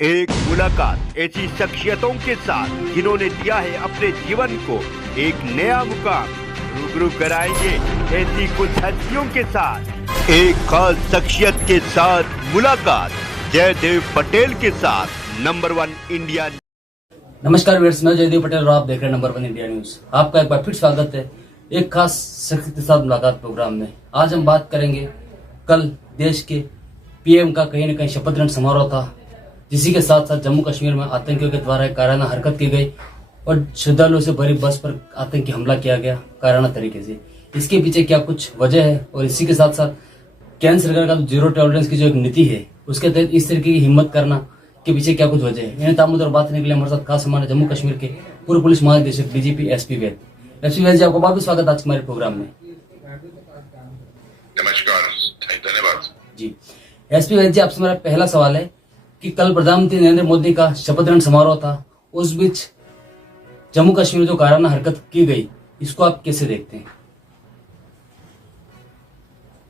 एक मुलाकात ऐसी शख्सियतों के साथ जिन्होंने दिया है अपने जीवन को एक नया मुकाम। रूबरू कराएंगे ऐसी कुछ हस्तियों के साथ एक खास शख्सियत के साथ मुलाकात जयदेव पटेल के साथ नंबर 1 इंडिया। नमस्कार व्यूअर्स, मैं जयदेव पटेल और आप देख रहे हैं नंबर 1 इंडिया न्यूज। आपका एक बार फिर स्वागत है एक खास शख्सियत के साथ मुलाकात प्रोग्राम में। आज हम बात करेंगे, कल देश के पीएम का कहीं न कहीं शपथ ग्रहण समारोह था, जिसी के साथ साथ जम्मू कश्मीर में आतंकियों के द्वारा कायराना हरकत की गई और श्रद्धालुओं से भरी बस पर आतंकी हमला किया गया कायराना तरीके से। इसके पीछे क्या कुछ वजह है और इसी के साथ साथ केंद्र सरकार का जीरो टॉलरेंस की जो एक नीति है उसके तहत इस तरीके की हिम्मत करना के पीछे क्या कुछ वजह है, इन्हें तामुद्दर बात करने के लिए हमारे साथ खास हमारे जम्मू कश्मीर के पूर्व पुलिस महानिदेशक डीजीपी एसपी वैद। एसपी वैद जी, आपका बहुत बहुत स्वागत आज हमारे प्रोग्राम में। नमस्कार, धन्यवाद जी। एसपी वैद जी, आपसे मेरा पहला सवाल है कि कल प्रधानमंत्री नरेंद्र मोदी का शपथ ग्रहण समारोह था, उस बीच जम्मू कश्मीर में जो कायराना हरकत की गई, इसको आप कैसे देखते हैं?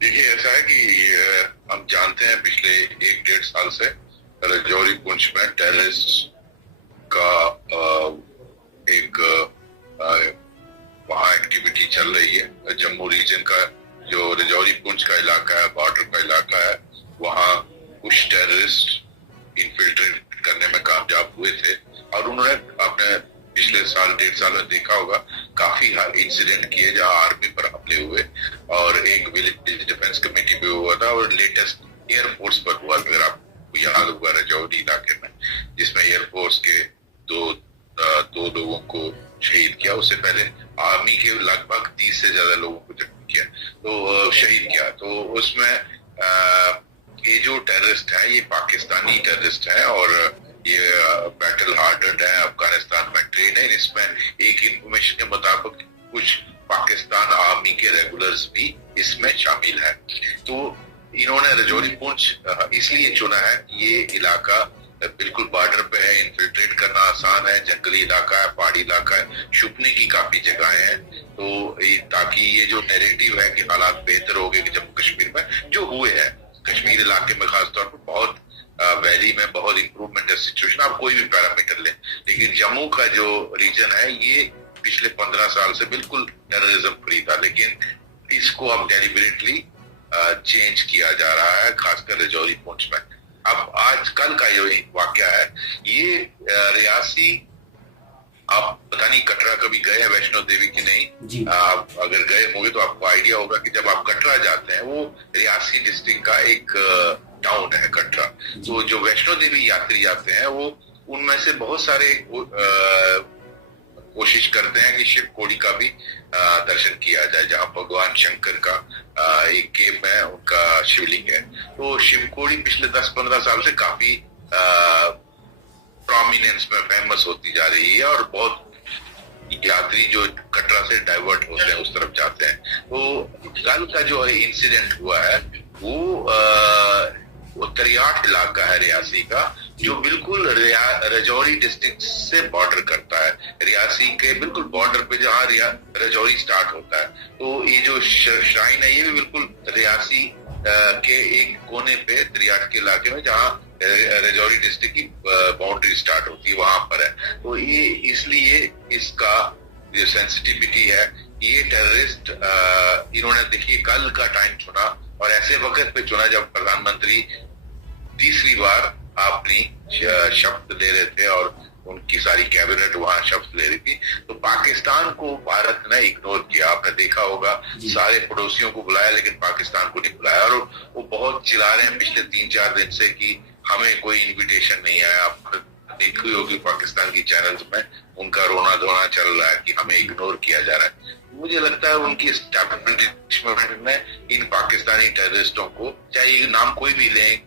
देखिए, ऐसा है कि हम जानते हैं पिछले 1-1.5 साल से राजौरी पुंछ में टेररिस्ट का एक वहाँ एक्टिविटी चल रही है। जम्मू रीजन का जो राजौरी पुंछ का इलाका है, बॉर्डर का इलाका है, वहाँ कुछ टेररिस्ट इन्फिल्ट्रेट करने में कामयाब हुए थे और उन्होंने अपने पिछले 1.5 साल में देखा होगा काफी इंसिडेंट किए जहां आर्मी पर हमले हुए और एक विलेज डिफेंस कमेटी पे हुआ था और लेटेस्ट एयरफोर्स पर हुआ, अगर आपको याद होगा, राजौरी इलाके में, जिसमें एयरफोर्स के दो लोगों को शहीद किया। उससे पहले आर्मी के लगभग 30 से ज्यादा लोगों को जख्मी किया, तो शहीद किया। तो उसमें ये जो टेररिस्ट है ये पाकिस्तानी टेररिस्ट है और ये बैटल हार्डेड है, अफगानिस्तान में ट्रेन है। इसमें एक इंफॉर्मेशन के मुताबिक कुछ पाकिस्तान आर्मी के रेगुलर्स भी इसमें शामिल है। तो इन्होंने राजौरी पुंछ इसलिए चुना है, ये इलाका बिल्कुल बॉर्डर पे है, इन्फिल्ट्रेट करना आसान है, जंगली इलाका है, पहाड़ी इलाका है, छुपने की काफी जगहें हैं। तो ताकि ये जो नैरेटिव है कि हालात बेहतर हो गए जम्मू कश्मीर में, जो हुए हैं कश्मीर इलाके में खासतौर पर बहुत वैली में बहुत इंप्रूवमेंट है सिचुएशन, आप कोई भी पैरामीटर लें, लेकिन जम्मू का जो रीजन है ये पिछले 15 साल से बिल्कुल टेररिज्म फ्री था, लेकिन इसको अब डेलिबरेटली चेंज किया जा रहा है, खासकर राजौरी पुंछ में। अब आज कल का जो वाकया है ये रियासी, आप पता नहीं कटरा कभी गए हैं वैष्णो देवी की नहीं, आप अगर गए होंगे तो आपको आइडिया होगा कि जब आप कटरा जाते हैं, वो रियासी डिस्ट्रिक्ट का एक टाउन है कटरा। तो जो वैष्णो देवी यात्री जाते हैं वो उनमें से बहुत सारे कोशिश करते हैं कि शिव कोड़ी का भी दर्शन किया जाए, जहाँ भगवान शंकर का एक केव में उनका शिवलिंग है। तो शिव कोड़ी पिछले 10-15 साल से काफी प्रोमिनेंस में फेमस होती जा रही है और बहुत यात्री जो कटरा से डाइवर्ट होते हैं उस तरफ जाते हैं। तो कल का जो इंसिडेंट हुआ है वो तरियाट इलाका है रियासी का, जो बिल्कुल राजौरी डिस्ट्रिक्ट से बॉर्डर करता है, रियासी के बिल्कुल बॉर्डर पे जहाँ राजौरी स्टार्ट होता है। तो ये जो श्राइन है ये भी बिल्कुल रियासी के एक कोने पे तरियाट के इलाके में, जहाँ राजौरी डिस्ट्रिक्ट की बाउंड्री स्टार्ट होती है, वहां पर है। तो ये इसलिए इसका जो सेंसिटिविटी है, ये टेररिस्ट इन्होंने देखिए कल का टाइम चुना और ऐसे वक्त पे चुना जब प्रधानमंत्री तीसरी बार अपनी शपथ ले रहे थे और उनकी सारी कैबिनेट वहां शपथ ले रही थी। तो पाकिस्तान को भारत ने इग्नोर किया, आपने देखा होगा, सारे पड़ोसियों को बुलाया लेकिन पाकिस्तान को नहीं बुलाया और वो बहुत चिल्ला रहे हैं पिछले 3-4 दिन से कि हमें कोई इन्विटेशन नहीं आया। आप देखी होगी पाकिस्तान की चैनल्स में उनका रोना धोना चल रहा है कि हमें इग्नोर किया जा रहा है। मुझे लगता है उनकी एस्टैब्लिशमेंट में इन पाकिस्तानी टेररिस्टों को, चाहे ये नाम कोई भी लें,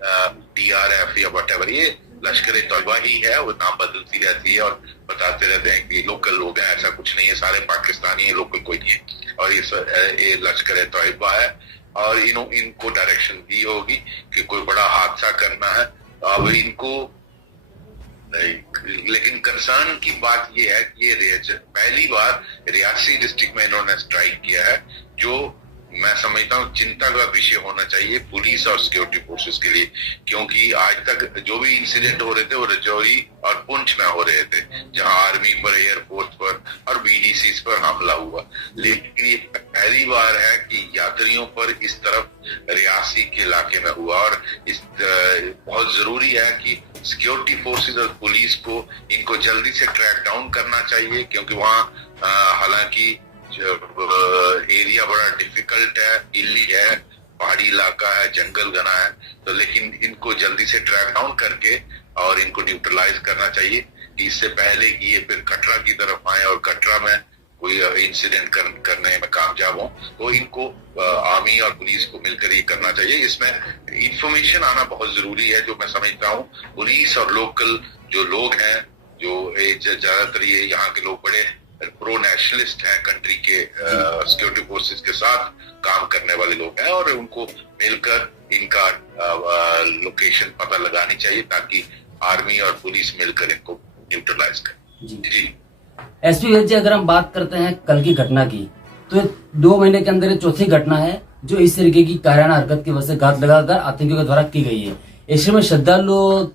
DRF या व्हाटएवर, ये लश्कर तैयबा ही है, वो नाम बदलती रहती है और बताते रहते हैं कि लोकल लोग हैं, ऐसा कुछ नहीं है, सारे पाकिस्तानी है, लोकल कोई नहीं है। और ये लश्कर तैयबा है और इनको डायरेक्शन दी होगी कि कोई बड़ा हादसा करना है। अब इनको, लेकिन कंसर्न की बात यह है कि ये पहली बार रियासी डिस्ट्रिक्ट में इन्होंने स्ट्राइक किया है, जो मैं समझता हूँ चिंता का विषय होना चाहिए पुलिस और सिक्योरिटी फोर्सेस के लिए, क्योंकि आज तक जो भी इंसिडेंट हो रहे थे वो राजौरी और पुंछ में हो रहे थे, जहां आर्मी पर, एयरफोर्स पर और बीडीसी पर हमला हुआ। लेकिन ये पहली बार है कि यात्रियों पर इस तरफ रियासी के इलाके में हुआ, और इस बहुत जरूरी है कि सिक्योरिटी फोर्सेस और पुलिस को इनको जल्दी से ट्रैक डाउन करना चाहिए, क्योंकि वहाँ हालांकि एरिया बड़ा डिफिकल्ट है, हिली है, पहाड़ी इलाका है, जंगल घना है, तो लेकिन इनको जल्दी से ट्रैक डाउन करके और इनको न्यूट्रलाइज करना चाहिए कि इससे पहले कि ये फिर कटरा की तरफ आए और कटरा में कोई इंसिडेंट करने में कामयाब हो। तो इनको आर्मी और पुलिस को मिलकर ये करना चाहिए। इसमें इंफॉर्मेशन आना बहुत जरूरी है, जो मैं समझता हूँ पुलिस और लोकल जो लोग हैं, जो ज्यादातर ये यहाँ के लोग बड़े प्रो नेशनलिस्ट हैं, कंट्री के सिक्योरिटी फोर्सेस के साथ काम करने वाले लोग हैं, और उनको मिलकर इनका लोकेशन पता लगानी चाहिए ताकि आर्मी और पुलिस मिलकर इनको न्यूट्रलाइज करें। जी एसपी वेद जी, अगर हम बात करते हैं कल की घटना की, तो 2 महीने के अंदर चौथी घटना है जो इस तरीके की कायराना हरकत की वजह से घात लगाकर आतंकियों के द्वारा की गई है। ऐसे में श्रद्धालुओं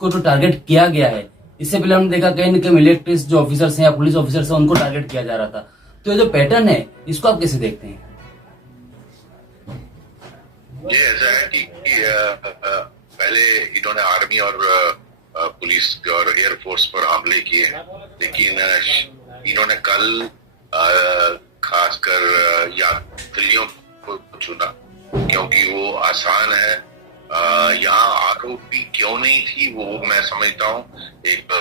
को जो टारगेट किया गया है, इससे पहले हमने देखा कहीं न कहीं मिलिट्रिस्ट जो ऑफिसर्स हैं या पुलिस ऑफिसर्स हैं उनको टारगेट किया जा रहा था। तो ये जो पैटर्न है इसको आप कैसे देखते हैं? ये ऐसा है कि पहले इन्होंने आर्मी और पुलिस और एयरफोर्स पर हमले किए, लेकिन इन्होंने कल खासकर यात्रियों को चुना क्योंकि वो आसान है। यहाँ आरोपी क्यों नहीं थी वो मैं समझता हूँ एक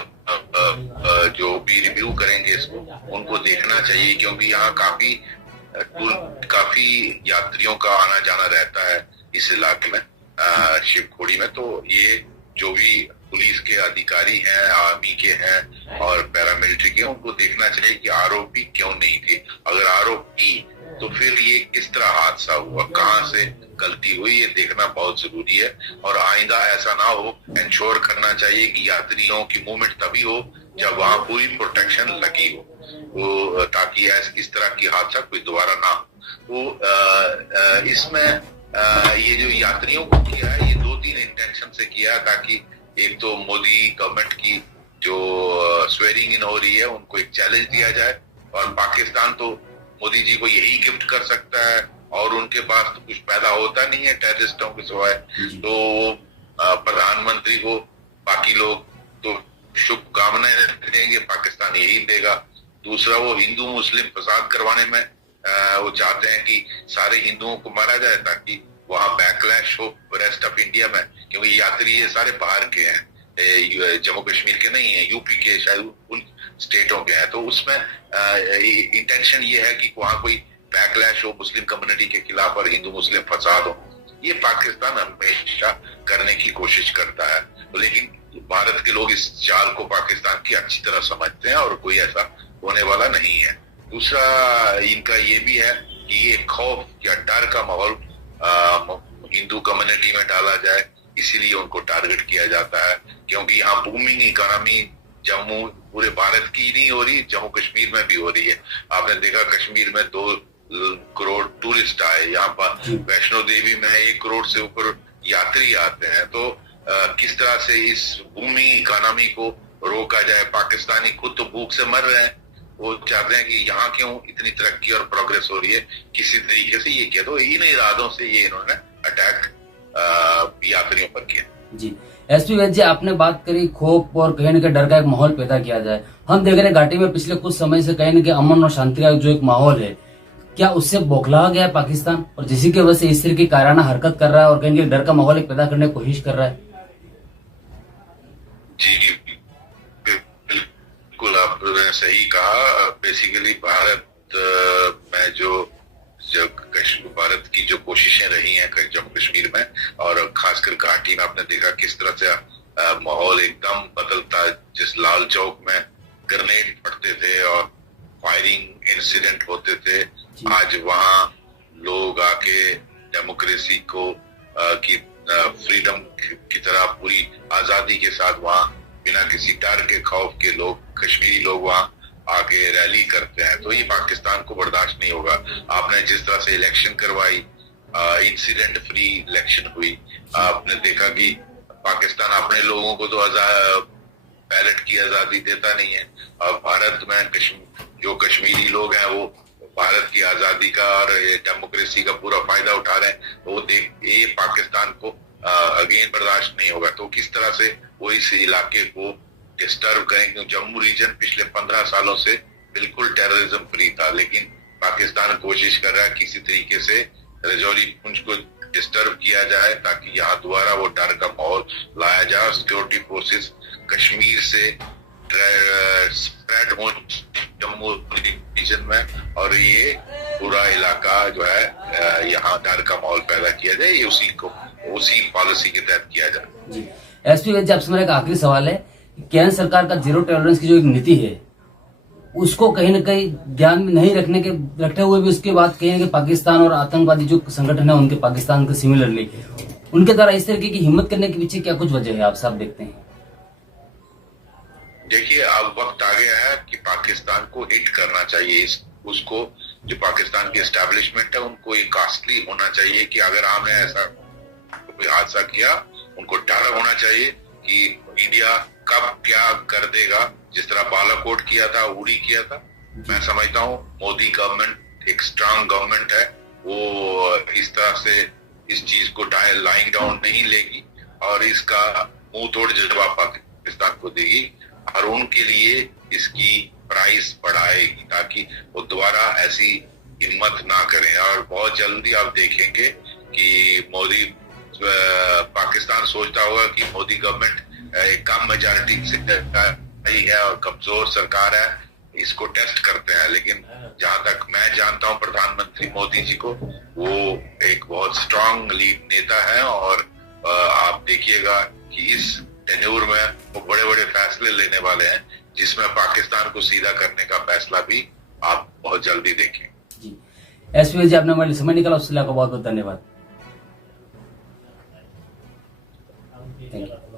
जो भी रिव्यू करेंगे इसको उनको देखना चाहिए, क्योंकि यहाँ काफी यात्रियों का आना जाना रहता है इस इलाके में, शिवखोड़ी में। तो ये जो भी पुलिस के अधिकारी हैं, आर्मी के हैं और पैरामिलिट्री के, उनको देखना चाहिए कि आरोपी क्यों नहीं थे। अगर आरोपी तो फिर ये किस तरह हादसा हुआ, कहाँ से गलती हुई, ये देखना बहुत जरूरी है। और आइंदा ऐसा ना हो, इंश्योर करना चाहिए कि यात्रियों की मूवमेंट तभी हो जब वहां पूरी प्रोटेक्शन लगी हो, वो ताकि इस तरह की हादसा कोई दोबारा ना हो। तो इसमें ये जो यात्रियों को किया है, ये 2-3 इंटेंशन से किया, ताकि एक तो मोदी गवर्नमेंट की जो स्वेरिंग इन हो रही है उनको एक चैलेंज दिया जाए, और पाकिस्तान तो मोदी जी को यही गिफ्ट कर सकता है और उनके पास तो कुछ पैदा होता नहीं है टेररिस्टों के सिवाय, तो प्रधानमंत्री को बाकी लोग तो शुभकामनाएं देंगे, पाकिस्तान यही देगा। दूसरा, वो हिंदू मुस्लिम फसाद करवाने में वो चाहते हैं कि सारे हिंदुओं को मारा जाए ताकि वहां बैकलैश हो रेस्ट ऑफ इंडिया में, क्योंकि यात्री ये सारे बाहर के हैं, जम्मू कश्मीर के नहीं है, यूपी के शायद उन स्टेटों के हैं। तो उसमें इंटेंशन ये है कि वहां कोई बैकलैश हो मुस्लिम कम्युनिटी के खिलाफ और हिंदू मुस्लिम फसाद हो। ये पाकिस्तान हमेशा करने की कोशिश करता है, लेकिन भारत के लोग इस चाल को पाकिस्तान की अच्छी तरह समझते हैं और कोई ऐसा होने वाला नहीं है। दूसरा, इनका ये भी है कि ये खौफ या डर का माहौल हिंदू कम्युनिटी में डाला जाए, इसीलिए उनको टारगेट किया जाता है, क्योंकि यहाँ बूमिंग इकोनॉमी जम्मू पूरे भारत की नहीं हो रही, जम्मू कश्मीर में भी हो रही है। आपने देखा कश्मीर में 2 करोड़ टूरिस्ट आए, यहाँ पर वैष्णो देवी में 1 करोड़ से ऊपर यात्री आते हैं। तो किस तरह से इस बूमिंग इकोनॉमी को रोका जाए? पाकिस्तानी खुद तो भूख से मर रहे हैं, वो चाहते हैं कि यहाँ क्यों इतनी तरक्की और प्रोग्रेस हो रही है, किसी तरीके से ये किया। तो इन इरादों से ये इन्होंने अटैक यात्रियों पर किया। जी एसपी वैद्य जी, आपने बात करी खौफ और कहीं न कहीं डर का एक माहौल पैदा किया जाए। हम देख रहे हैं घाटी में पिछले कुछ समय से कहीं न कहीं अमन और शांति का जो एक माहौल है, क्या उससे बौखला गया है पाकिस्तान और जिसी की वजह से इस तरह की कायराना हरकत कर रहा है और कहीं न कहीं डर का माहौल एक पैदा करने की कोशिश कर रहा है? जी बिल्कुल, आपने सही कहा। बेसिकली भारत में जो भारत की जो कोशिशें रही हैं जम्मू कश्मीर में और खासकर घाटी में, आपने देखा किस तरह से माहौल एकदम बदलता। जिस लाल चौक में ग्रेनेड फटते थे और फायरिंग इंसिडेंट होते थे, आज वहां लोग आके डेमोक्रेसी को की फ्रीडम की तरह पूरी आजादी के साथ वहां बिना किसी डर के खौफ के लोग, कश्मीरी लोग वहां आके रैली करते हैं, तो ये पाकिस्तान को बर्दाश्त नहीं होगा। आपने जिस तरह से इलेक्शन करवाई, इंसिडेंट फ्री इलेक्शन हुई, आपने देखा कि पाकिस्तान अपने लोगों को तो बैलेट की आजादी देता नहीं है, और भारत में जो कश्मीरी लोग हैं वो भारत की आजादी का और डेमोक्रेसी का पूरा फायदा उठा रहे हैं, तो वो ये पाकिस्तान को अगेन बर्दाश्त नहीं होगा। तो किस तरह से वो इस इलाके को डिस्टर्ब करेंगे। जम्मू रीजन पिछले 15 सालों से बिल्कुल टेररिज्म फ्री था, लेकिन पाकिस्तान कोशिश कर रहा है किसी तरीके से रजौरी पुंछ को डिस्टर्ब किया जाए, ताकि यहाँ दोबारा वो डर का माहौल लाया जाए। सिक्योरिटी फोर्सेस कश्मीर से स्प्रेड हो जम्मू रीजन में, और ये पूरा इलाका जो है यहाँ डर का माहौल पैदा किया जाए, ये उसी पॉलिसी के तहत किया जाए। जी एसपी वैद्य, आपसे मेरा एक आखिरी सवाल है, केंद्र सरकार का जीरो टॉलरेंस की जो एक नीति है, उसको कहीं न कहीं ध्यान में नहीं रखते हुए भी उसके बाद कहीं कि पाकिस्तान और आतंकवादी जो संगठन है उनके पाकिस्तान के सिमिलरली उनके द्वारा इस तरीके की हिम्मत करने के पीछे क्या कुछ वजह है, आप साहब देखते हैं? देखिए, अब वक्त आ गया है कि पाकिस्तान को हिट करना चाहिए। उसको जो पाकिस्तान की एस्टैब्लिशमेंट है उनको ये कॉस्टली होना चाहिए कि अगर हमने ऐसा कोई हादसा किया, उनको डर होना चाहिए कि इंडिया कब क्या कर देगा। जिस तरह बालाकोट किया था, उड़ी किया था, मैं समझता हूँ मोदी गवर्नमेंट एक स्ट्रांग गवर्नमेंट है, वो इस तरह से इस चीज को लाइंग डाउन नहीं लेगी और इसका मुंह तोड़ जवाब पाकिस्तान को देगी, और उनके लिए इसकी प्राइस बढ़ाएगी ताकि वो दोबारा ऐसी हिम्मत ना करें। और बहुत जल्दी आप देखेंगे कि मोदी पाकिस्तान सोचता होगा कि मोदी गवर्नमेंट एक कम मेजॉरिटी से आई है और कमजोर सरकार है, इसको टेस्ट करते हैं। लेकिन जहां तक मैं जानता हूं प्रधानमंत्री मोदी जी को, वो एक बहुत स्ट्रांग लीड नेता है, और आप देखिएगा कि इस टेन्योर में वो बड़े बड़े फैसले लेने वाले हैं, जिसमें पाकिस्तान को सीधा करने का फैसला भी आप बहुत जल्दी देखें। जी एसपी जी, आपने हमारे समय निकाला, उसके लिए आपका बहुत बहुत धन्यवाद। Thank you.